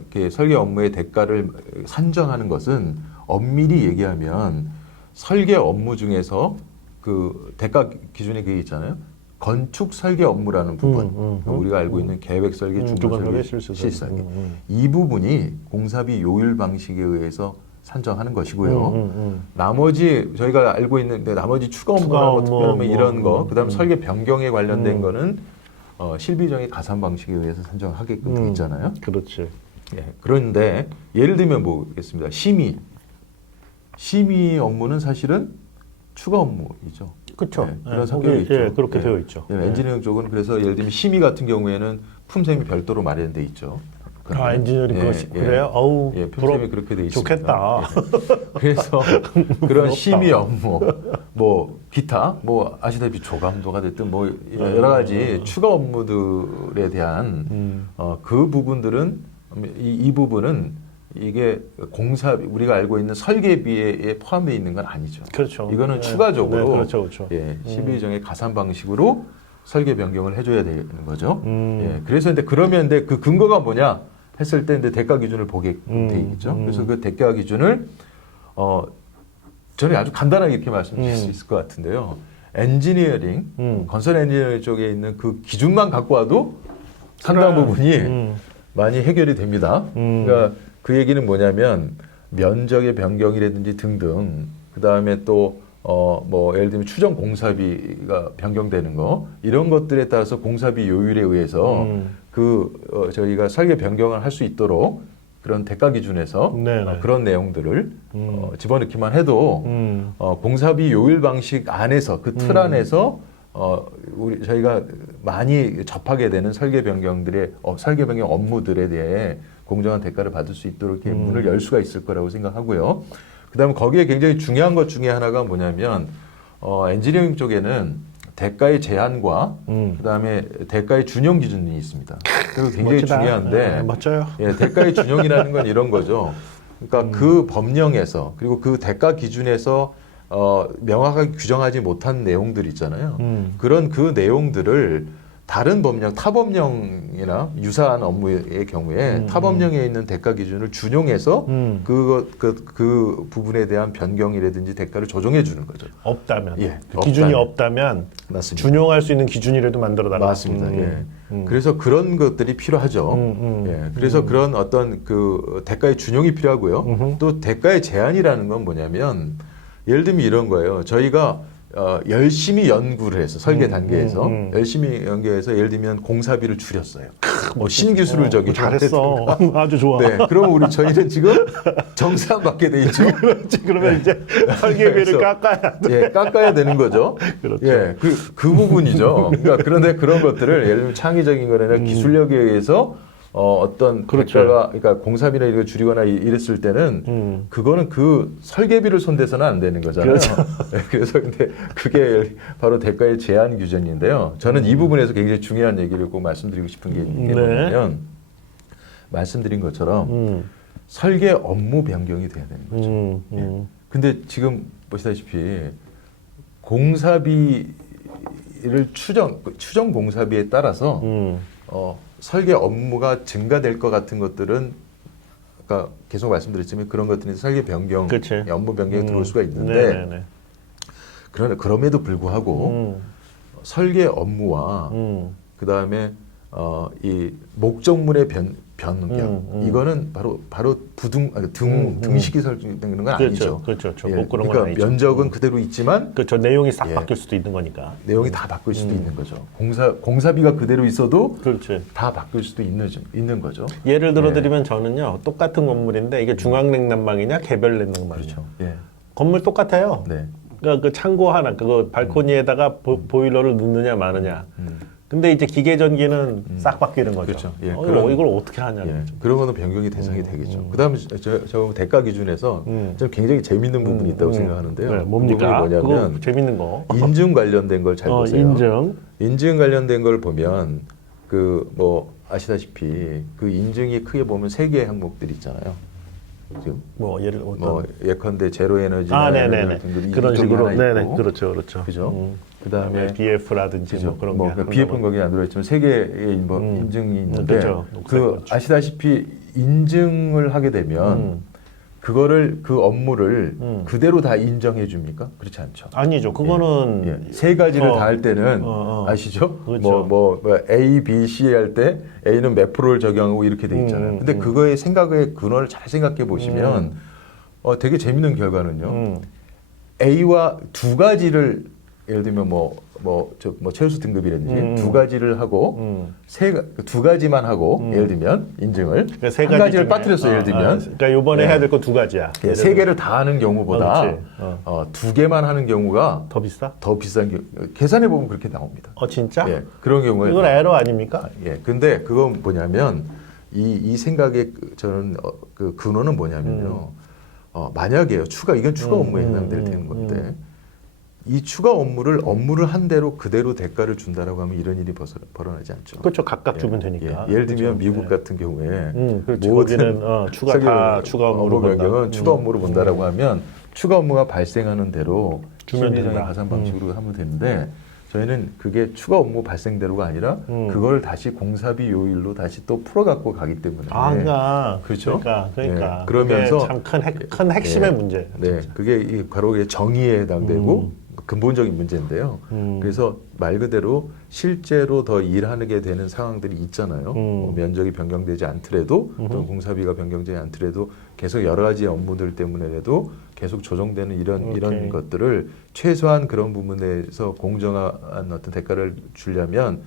이렇게 설계 업무의 대가를 산정하는 것은 엄밀히 얘기하면 설계 업무 중에서 그 대가 기준에 그게 있잖아요. 건축 설계 업무라는 부분, 우리가 알고 있는 계획 설계, 중간 설계, 실시 설계, 이 부분이 공사비 요율 방식에 의해서 산정하는 것이고요. 나머지 저희가 알고 있는 나머지 추가 업무나 특별한 이런 거, 그다음 설계 변경에 관련된 거는 실비정의 가산 방식에 의해서 산정하게끔 돼 있잖아요. 그렇지. 예, 그런데 예를 들면 뭐겠습니다. 심의 업무는 사실은 추가 업무이죠. 그렇죠. 그런 성격이 있죠. 예, 그렇게 되어 있죠. 엔지니어링 쪽은 그래서 예를 들면 심의 같은 경우에는 품셈이 별도로 마련돼 있죠. 엔지니어링 그래요? 어우, 품셈이 그렇게 돼 있습니다. 좋겠다. 그래서 그런 심의 업무, 뭐 기타, 뭐 아시다시피 조감도가 됐든 뭐 여러 가지 추가 업무들에 대한 그 부분들은 이 부분은 이게 우리가 알고 있는 설계비에 포함되어 있는 건 아니죠. 그렇죠. 이거는 추가적으로 그렇죠, 그렇죠. 실비정의 가산 방식으로 설계 변경을 해줘야 되는 거죠. 그래서 근데 그러면 그 근거가 뭐냐 했을 때 이제 대가 기준을 보게 돼 있죠. 그래서 그 대가 기준을 저는 아주 간단하게 이렇게 말씀드릴 수 있을 것 같은데요. 엔지니어링, 건설 엔지니어링 쪽에 있는 그 기준만 갖고 와도 상당 부분이 많이 해결이 됩니다. 그러니까 그 얘기는 뭐냐면 면적의 변경이라든지 등등, 그 다음에 또 뭐 예를 들면 추정 공사비가 변경되는 거 이런 것들에 따라서 공사비 요율에 의해서 저희가 설계 변경을 할 수 있도록 그런 대가 기준에서 그런 내용들을 집어넣기만 해도 공사비 요율 방식 안에서 그 틀 안에서 저희가 많이 접하게 되는 설계 변경들의 설계 변경 업무들에 대해 공정한 대가를 받을 수 있도록 이렇게 문을 열 수가 있을 거라고 생각하고요. 그다음에 거기에 굉장히 중요한 것 중에 하나가 뭐냐면 엔지니어링 쪽에는 대가의 제한과 그다음에 대가의 준용 기준이 있습니다. 그리고 굉장히 멋지다. 중요한데 멋져요. 대가의 준용이라는 건 이런 거죠. 그러니까 그 법령에서 그리고 그 대가 기준에서 명확하게 규정하지 못한 내용들 있잖아요. 그런 그 내용들을 다른 법령, 타법령이나 유사한 업무의 경우에 타법령에 있는 대가 기준을 준용해서 그 부분에 대한 변경이라든지 대가를 조정해 주는 거죠. 없다면. 예, 기준이 없다면 맞습니다. 준용할 수 있는 기준이라도 만들어 달라. 맞습니다. 그래서 그런 것들이 필요하죠. 그래서 그런 어떤 그 대가의 준용이 필요하고요. 또 대가의 제한이라는 건 뭐냐면 예를 들면 이런 거예요. 저희가 열심히 연구를 해서 설계 단계에서 열심히 연구해서 예를 들면 공사비를 줄였어요. 뭐 신기술을 저기 잘했어. 아주 좋아. 네, 그럼 저희는 지금 정상 받게 돼 있죠. 그렇지. 그러면 이제 설계비를 깎아야 돼. 깎아야 되는 거죠. 그렇죠. 그 부분이죠. 그러니까 그런데 그런 것들을 예를 들면 창의적인 거나 기술력에 의해서 어떤 대가가 그러니까 공사비나 이걸 줄이거나 이랬을 때는 그거는 그 설계비를 손대서는 안 되는 거잖아요. 그렇죠. 그래서 근데 그게 바로 대가의 제한 규정인데요. 저는 이 부분에서 굉장히 중요한 얘기를 꼭 말씀드리고 싶은 게 뭐냐면 말씀드린 것처럼 설계 업무 변경이 돼야 되는 거죠. 근데 지금 보시다시피 공사비를 추정 공사비에 따라서 설계 업무가 증가될 것 같은 것들은 아까 계속 말씀드렸지만 그런 것들은 설계 변경, 업무 변경이 들어올 수가 있는데 그럼에도 불구하고 설계 업무와 그 다음에 이 목적물의 변경. 이거는 바로 등식이 설정되는 건 아니죠. 그렇죠. 예, 못 그런 건 그러니까 아니죠. 면적은 그대로 있지만 그렇죠. 내용이 싹 예. 바뀔 수도 있는 거니까. 내용이 다 바뀔 수도 있는 거죠. 공사비가 그대로 있어도 그렇지. 다 바뀔 수도 있는 거죠. 예를 들어 드리면 저는요. 똑같은 건물인데 이게 중앙냉난방이냐 개별 냉난방이냐. 그렇죠. 예. 건물 똑같아요. 네. 그러니까 그 창고 하나, 그거 발코니에다가 보일러를 넣느냐 마느냐. 근데 이제 기계 전기는 싹 바뀌는 거죠. 그렇죠. 예, 이걸 어떻게 하냐. 예, 그런 거는 변경이 대상이 되겠죠. 그다음에 저 대가 기준에서 좀 굉장히 재밌는 부분이 있다고 생각하는데요. 네, 그 뭡니까? 부분이 뭐냐면 그거 재밌는 거. 인증 관련된 걸 잘 보세요. 인증 관련된 걸 보면 그 뭐 아시다시피 그 인증이 크게 보면 세 개의 항목들이 있잖아요. 지금 뭐 예를 뭐 예컨대 제로 에너지 네네네 그런 식으로 네네 그렇죠. 그죠. 그다음에 BF라든지 뭐 그런 게 그러니까 BF는 거기 안 들어있지만 세 개의 뭐 인증이 있는데 그렇죠. 그 아시다시피 인증을 하게 되면 그거를 그 업무를 그대로 다 인정해 줍니까? 그렇지 않죠. 아니죠. 그거는 세 가지를 다 할 때는 아시죠? 그렇죠. 뭐 A, B, C 할 때 A는 몇 프로를 적용하고 이렇게 돼 있잖아요. 근데 그거의 생각의 근원을 잘 생각해 보시면 되게 재밌는 결과는요. A와 두 가지를 예를 들면 뭐 최우수 등급이라든지 두 가지를 하고 두 가지만 하고 예를 들면 인증을 그러니까 세 한 가지 가지를 중에, 빠뜨렸어요. 예를 들면 그러니까 이번에 해야 될 거 두 가지야. 예, 세 개를 다 하는 경우보다 그렇지. 두 개만 하는 경우가 더 비싸? 더 비싼 경우 계산해 보면 그렇게 나옵니다. 진짜? 예, 그런 경우에 이건 에러 아닙니까? 예, 근데 그건 뭐냐면 이 생각의 저는 그 근원은 뭐냐면요. 만약에요, 이건 추가 업무에 해당되는 건데 이 추가 업무를 한 대로 그대로 대가를 준다라고 하면 이런 일이 벌어나지 않죠. 그렇죠. 각각 주면 되니까. 예를 들면 그렇죠. 미국 같은 경우에 그렇죠. 거기는 추가 업무로 변경은 추가 업무로 본다라고 하면 추가 업무가 발생하는 대로 주면 심리적인 된다. 가산 방식으로 하면 되는데 저희는 그게 추가 업무 발생대로가 아니라 그걸 다시 공사비 요일로 다시 또 풀어갖고 가기 때문에 그렇죠. 그러니까 그러면서 참 큰 핵심의 문제. 네, 그게 바로 정의에 해당되고 근본적인 문제인데요. 그래서 말 그대로 실제로 더 일하게 되는 상황들이 있잖아요. 뭐 면적이 변경되지 않더라도 또 공사비가 변경되지 않더라도 계속 여러 가지 업무들 때문에라도 계속 조정되는 이런 것들을 최소한 그런 부분에서 공정한 어떤 대가를 주려면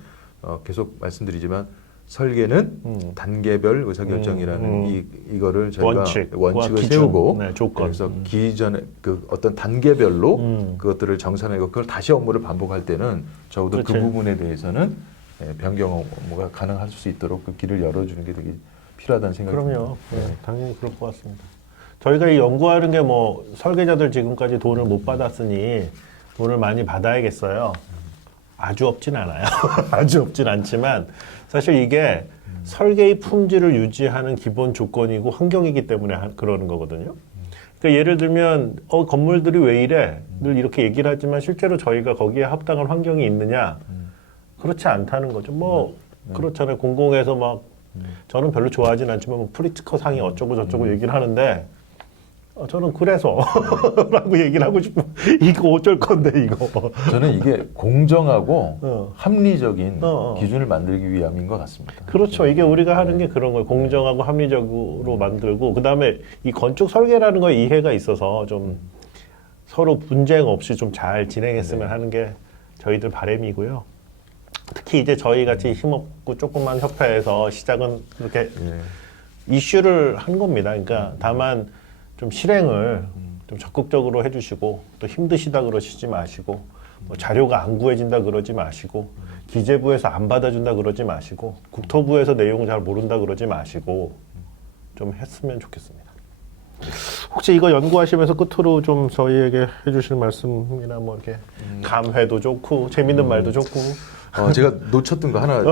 계속 말씀드리지만 설계는 단계별 의사결정이라는 이거를 저희가 원칙을 기준, 세우고 조건. 그래서 기존에 그 어떤 단계별로 그것들을 정산하고 그걸 다시 업무를 반복할 때는 적어도 그 부분에 대해서는 변경 업무가 가능할 수 있도록 그 길을 열어주는 게 되게 필요하다는 생각이 듭니다. 그럼요. 당연히 그럴 것 같습니다. 저희가 이 연구하는 게 뭐 설계자들 지금까지 돈을 못 받았으니 돈을 많이 받아야겠어요. 아주 없진 않아요. 아주 없진 않지만 사실 이게 설계의 품질을 유지하는 기본 조건이고 환경이기 때문에 그러는 거거든요. 그러니까 예를 들면 건물들이 왜 이래? 늘 이렇게 얘기를 하지만 실제로 저희가 거기에 합당한 환경이 있느냐? 그렇지 않다는 거죠. 뭐 그렇잖아요. 공공에서 막 저는 별로 좋아하진 않지만 뭐 프리츠커 상이 어쩌고 저쩌고 얘기를 하는데 저는 그래서 라고 얘기를 하고 싶어. 이거 어쩔 건데 이거. 저는 이게 공정하고 합리적인 기준을 만들기 위함인 것 같습니다. 그렇죠. 이게 우리가 하는 게 그런 거예요. 공정하고 합리적으로 만들고 그다음에 이 건축 설계라는 거에 이해가 있어서 좀 서로 분쟁 없이 좀 잘 진행했으면 하는 게 저희들 바람이고요. 특히 이제 저희 같이 힘없고 조그만 협회에서 시작은 그렇게 이슈를 한 겁니다. 그러니까 다만 좀 실행을 좀 적극적으로 해주시고 또 힘드시다 그러시지 마시고 뭐 자료가 안 구해진다 그러지 마시고 기재부에서 안 받아준다 그러지 마시고 국토부에서 내용 잘 모른다 그러지 마시고 좀 했으면 좋겠습니다. 혹시 이거 연구하시면서 끝으로 좀 저희에게 해주실 말씀이나 뭐 이렇게 감회도 좋고 재밌는 말도 좋고 제가 놓쳤던 거 하나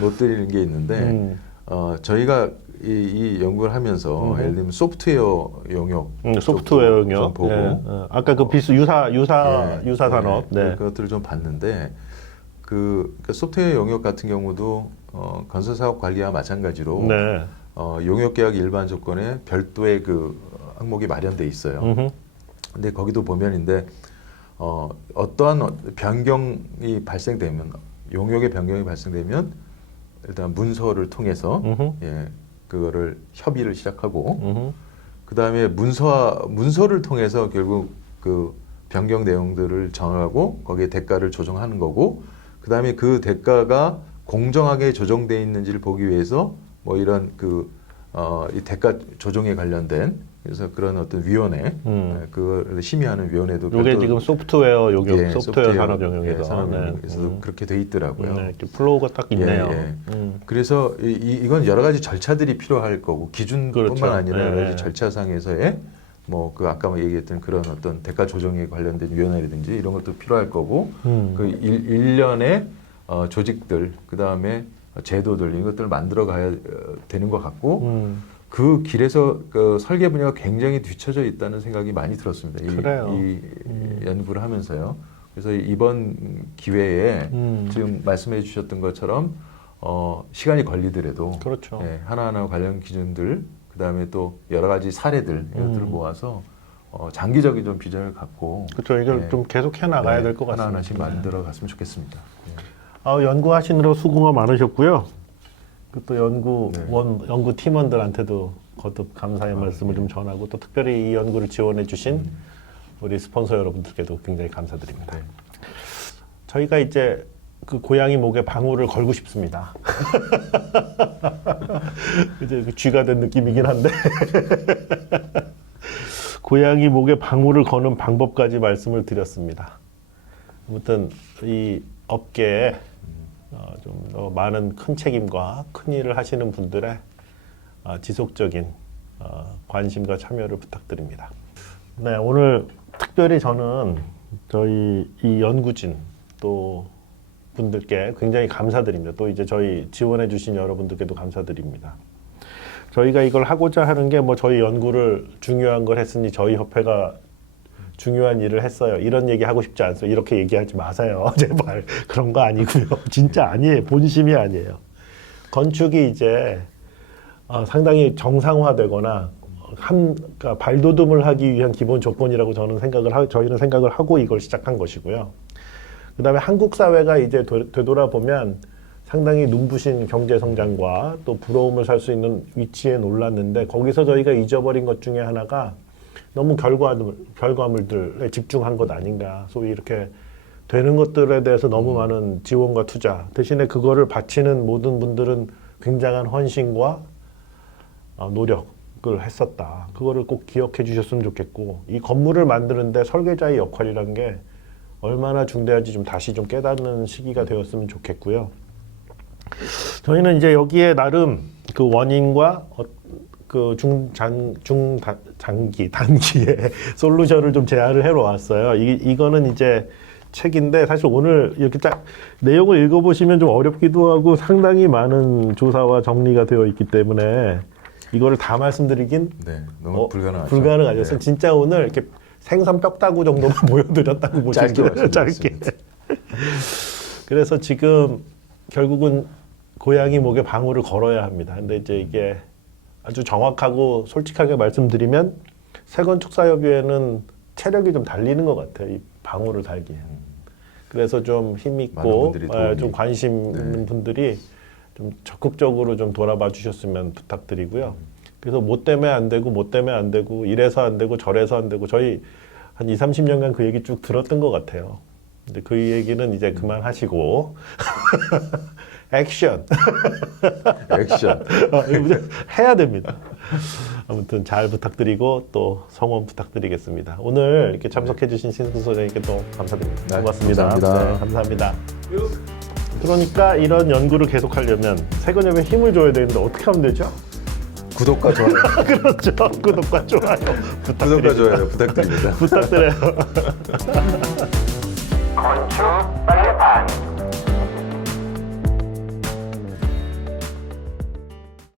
못 드리는 게 있는데 저희가 이 연구를 하면서 예를 들면 소프트웨어 영역 소프트웨어 영역 좀 보고 아까 그 유사 산업 그것들을 좀 봤는데 그러니까 소프트웨어 영역 같은 경우도 건설 사업 관리와 마찬가지로 용역 계약 일반 조건에 별도의 그 항목이 마련돼 있어요. 근데 거기도 보면인데 어떠한 변경이 발생되면 용역의 변경이 발생되면 일단 문서를 통해서 예, 그거를 협의를 시작하고 그 다음에 문서를 통해서 결국 그 변경 내용들을 정하고 거기에 대가를 조정하는 거고 그 다음에 그 대가가 공정하게 조정돼 있는지를 보기 위해서 뭐 이런 이 대가 조정에 관련된 그래서 그런 어떤 위원회 그걸 심의하는 위원회도 이게 별도 지금 소프트웨어 용역, 예, 소프트웨어 산업 영역에서 예, 산업 영역에서도 그렇게 돼 있더라고요. 네, 이렇게 플로우가 딱 있네요. 예, 예. 그래서 이건 여러 가지 절차들이 필요할 거고 기준뿐만 그렇죠. 아니라 예, 여러 가지 예. 절차상에서의 뭐 그 아까 얘기했던 그런 어떤 대가 조정에 관련된 위원회라든지 이런 것도 필요할 거고 그 일련의 조직들 그 다음에 제도들 이것들을 만들어 가야 되는 것 같고 그 길에서 그 설계 분야가 굉장히 뒤처져 있다는 생각이 많이 들었습니다. 그래요. 이 연구를 하면서요. 그래서 이번 기회에 지금 말씀해 주셨던 것처럼 시간이 걸리더라도 그렇죠. 예, 하나하나 관련 기준들 그다음에 또 여러 가지 사례들 이것들을 모아서 장기적인 좀 비전을 갖고 그렇죠. 이걸 예, 좀 계속 해 나가야 될 것 같습니다. 하나하나씩 만들어 갔으면 좋겠습니다. 연구하시느라 수고가 많으셨고요. 또 연구 네. 연구 팀원들한테도 거듭 감사의 말씀을 좀 전하고 또 특별히 이 연구를 지원해 주신 우리 스폰서 여러분들께도 굉장히 감사드립니다. 네. 저희가 이제 그 고양이 목에 방울을 걸고 싶습니다. 이제 그 쥐가 된 느낌이긴 한데 고양이 목에 방울을 거는 방법까지 말씀을 드렸습니다. 아무튼 이 업계에 좀 더 많은 큰 책임과 큰 일을 하시는 분들의 지속적인 관심과 참여를 부탁드립니다. 네, 오늘 특별히 저는 저희 이 연구진 또 분들께 굉장히 감사드립니다. 또 이제 저희 지원해 주신 여러분들께도 감사드립니다. 저희가 이걸 하고자 하는 게 뭐 저희 연구를 중요한 걸 했으니 저희 협회가 중요한 일을 했어요. 이런 얘기 하고 싶지 않습니다. 이렇게 얘기하지 마세요. 제발. 그런 거 아니고요. 진짜 아니에요. 본심이 아니에요. 건축이 이제 상당히 정상화되거나 그러니까 발돋움을 하기 위한 기본 조건이라고 저희는 생각을 하고 이걸 시작한 것이고요. 그다음에 한국 사회가 이제 되돌아보면 상당히 눈부신 경제 성장과 또 부러움을 살 수 있는 위치에 놀랐는데 거기서 저희가 잊어버린 것 중에 하나가 너무 결과물들에 집중한 것 아닌가. 소위 이렇게 되는 것들에 대해서 너무 많은 지원과 투자. 대신에 그거를 바치는 모든 분들은 굉장한 헌신과 노력을 했었다. 그거를 꼭 기억해 주셨으면 좋겠고 이 건물을 만드는데 설계자의 역할이란 게 얼마나 중대한지 좀 다시 좀 깨닫는 시기가 되었으면 좋겠고요. 저희는 이제 여기에 나름 그 원인과 그 단기의 솔루션을 좀 제안을 해놓았어요. 이거는 이제 책인데 사실 오늘 이렇게 딱 내용을 읽어보시면 좀 어렵기도 하고 상당히 많은 조사와 정리가 되어 있기 때문에 이거를 다 말씀드리긴 너무 불가능하죠. 불가능하죠. 네. 진짜 오늘 이렇게 생선 뼈다구 정도만 보여드렸다고 보시면 돼요. 짧게. 그래서 지금 결국은 고양이 목에 방울을 걸어야 합니다. 근데 이제 이게 아주 정확하고 솔직하게 말씀드리면 세건축사협의회는 체력이 좀 달리는 것 같아요. 이 방울을 달기에. 그래서 좀 힘있고 좀 관심 있는 분들이 좀 적극적으로 좀 돌아봐 주셨으면 부탁드리고요. 그래서 뭐 때문에 안 되고 이래서 안 되고 저래서 안 되고 저희 한 20-30년간 그 얘기 쭉 들었던 것 같아요. 근데 그 얘기는 이제 그만하시고 액션 해야 됩니다. 아무튼 잘 부탁드리고 또 성원 부탁드리겠습니다. 오늘 이렇게 참석해 주신 신승 소장님께 또 감사드립니다. 고맙습니다. 감사합니다. 네, 감사합니다. 그러니까 이런 연구를 계속하려면 세건협에 힘을 줘야 되는데 어떻게 하면 되죠? 구독과 좋아요. 그렇죠. 구독과 좋아요 구독과 좋아요 부탁드립니다. 부탁드려요. 건축